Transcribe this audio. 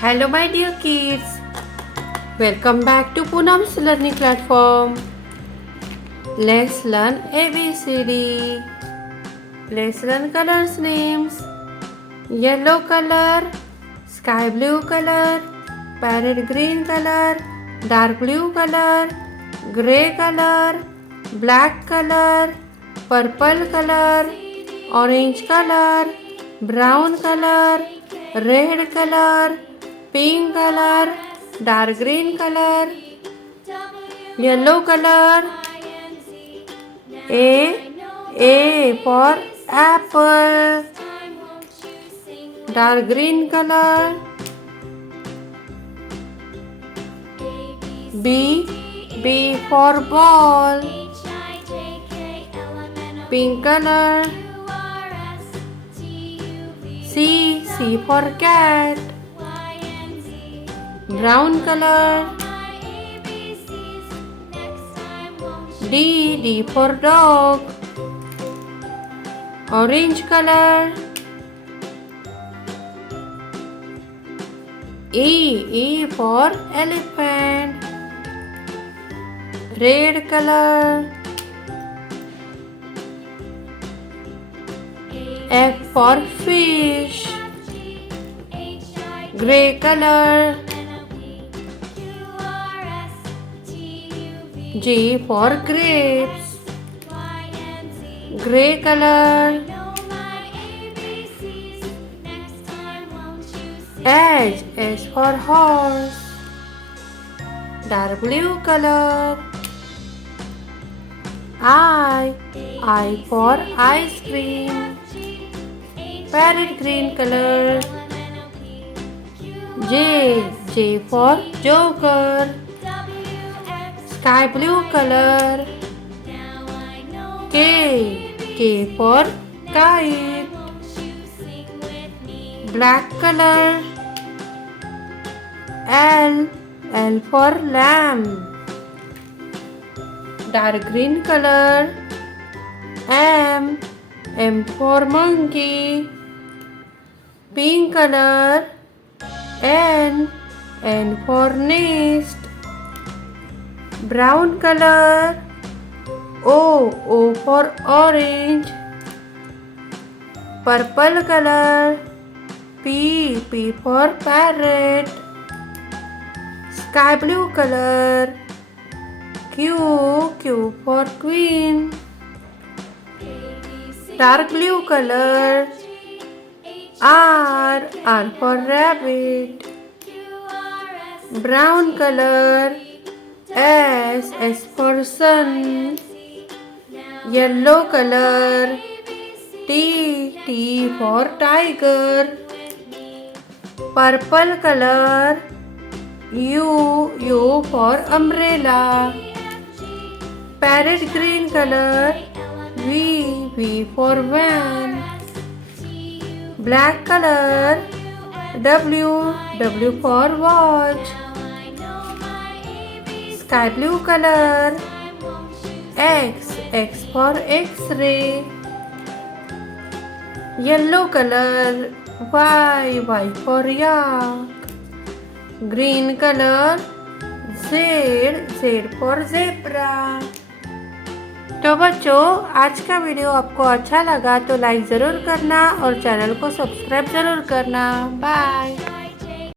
Hello, my dear kids. Welcome back to Poonam's learning platform. Let's learn ABCD. Let's learn colors names. Yellow color, sky blue color, parrot green color, dark blue color, gray color, black color, purple color, orange color, brown color, red color, pink color, dark green color, yellow color. A for apple, dark green color. B for ball, pink color. C for cat, brown color. D for dog, orange color. E for elephant, red color. F for fish, gray color. G for grapes, gray color. H for horse, dark blue color. I for ice cream, parrot green color. J for joker, sky blue color. K for kite, black color. L for lamb, dark green color. M for monkey, pink color. N for nest, brown color. O for orange, purple color. P for parrot, sky blue color. Q for queen, dark blue color. R for rabbit, brown color. S for sun, yellow color. T for tiger, purple color. U for umbrella, parrot green color. V for van, black color. W for watch, sky blue color. X for x-ray, yellow color. Y for yak, green color. Z for zebra. तो बच्चों, आज का video आपको अच्छा लगा तो like ज़रूर करना और चैनल को सब्सक्राइब ज़रूर करना। बाय।